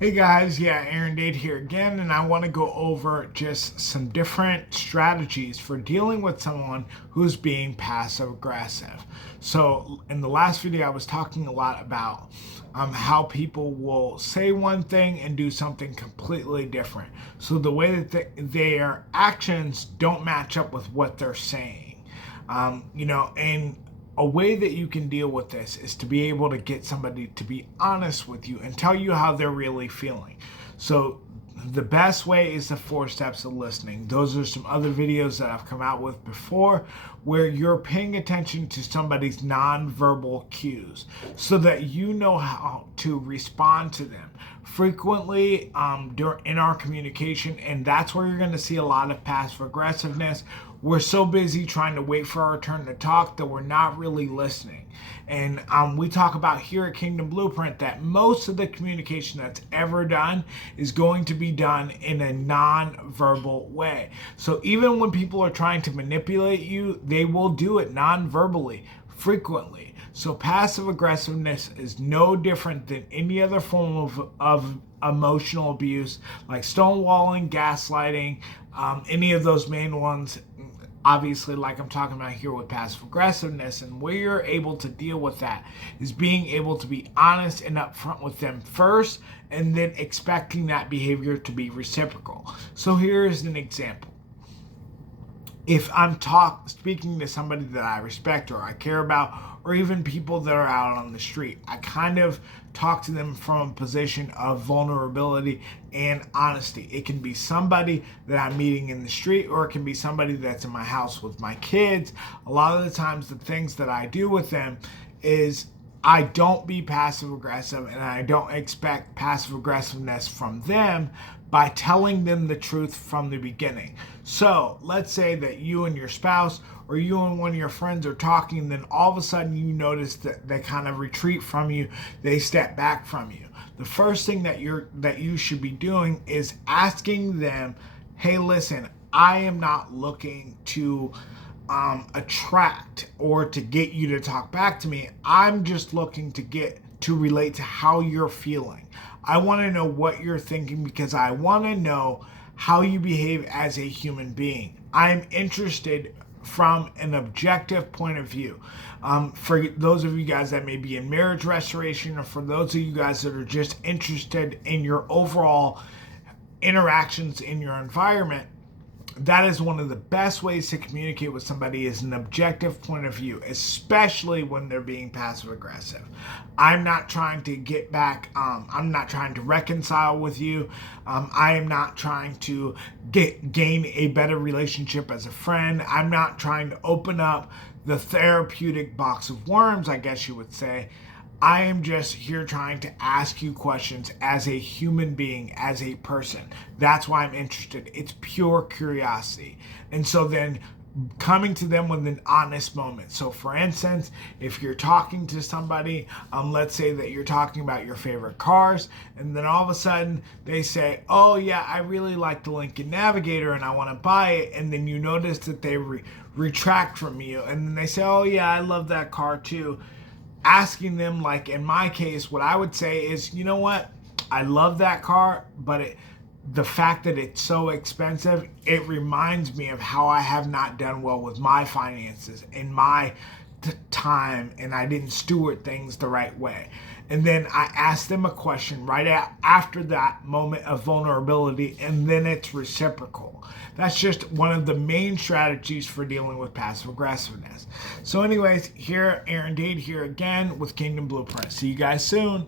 Hey guys, yeah, Aaron Dade here again, and I want to go over just some different strategies for dealing with someone who's being passive aggressive. So, in the last video, I was talking a lot about how people will say one thing and do something completely different. So, the way that their actions don't match up with what they're saying. And a way that you can deal with this is to be able to get somebody to be honest with you and tell you how they're really feeling. So the best way is the 4 steps of listening. Those are some other videos that I've come out with before where you're paying attention to somebody's nonverbal cues so that you know how to respond to them frequently in our communication. And that's where you're going to see a lot of passive aggressiveness. We're so busy trying to wait for our turn to talk that we're not really listening. And we talk about here at Kingdom Blueprint that most of the communication that's ever done is going to be done in a non-verbal way. So even when people are trying to manipulate you, they will do it non-verbally frequently. So passive aggressiveness is no different than any other form of emotional abuse, like stonewalling, gaslighting, any of those main ones. Obviously, like I'm talking about here with passive aggressiveness, and where you're able to deal with that is being able to be honest and upfront with them first, and then expecting that behavior to be reciprocal. So here's an example. If I'm speaking to somebody that I respect or I care about, or even people that are out on the street, I kind of talk to them from a position of vulnerability and honesty. It can be somebody that I'm meeting in the street, or it can be somebody that's in my house with my kids. A lot of the times, the things that I do with them is I don't be passive aggressive, and I don't expect passive aggressiveness from them by telling them the truth from the beginning. So let's say that you and your spouse or you and one of your friends are talking, and then all of a sudden you notice that they kind of retreat from you, they step back from you. The first thing that you should be doing is asking them, hey, listen, I am not looking to attract or to get you to talk back to me. I'm just looking to relate to how you're feeling. I want to know what you're thinking because I want to know how you behave as a human being. I'm interested from an objective point of view. For those of you guys that may be in marriage restoration, or for those of you guys that are just interested in your overall interactions in your environment, that is one of the best ways to communicate with somebody, is an objective point of view, especially when they're being passive aggressive. I'm not trying to get back. I'm not trying to reconcile with you. I am not trying to gain a better relationship as a friend. I'm not trying to open up the therapeutic box of worms, I guess you would say. I am just here trying to ask you questions as a human being, as a person. That's why I'm interested. It's pure curiosity. And so then coming to them with an honest moment. So for instance, if you're talking to somebody, let's say that you're talking about your favorite cars, and then all of a sudden they say, oh yeah, I really like the Lincoln Navigator and I want to buy it. And then you notice that they retract from you. And then they say, oh yeah, I love that car too. Asking them, like in my case, what I would say is, you know what? I love that car, but the fact that it's so expensive, it reminds me of how I have not done well with my finances in my time, and I didn't steward things the right way. And then I ask them a question right after that moment of vulnerability, and then it's reciprocal. That's just one of the main strategies for dealing with passive aggressiveness. So anyways, here, Aaron Dade here again with Kingdom Blueprint. See you guys soon.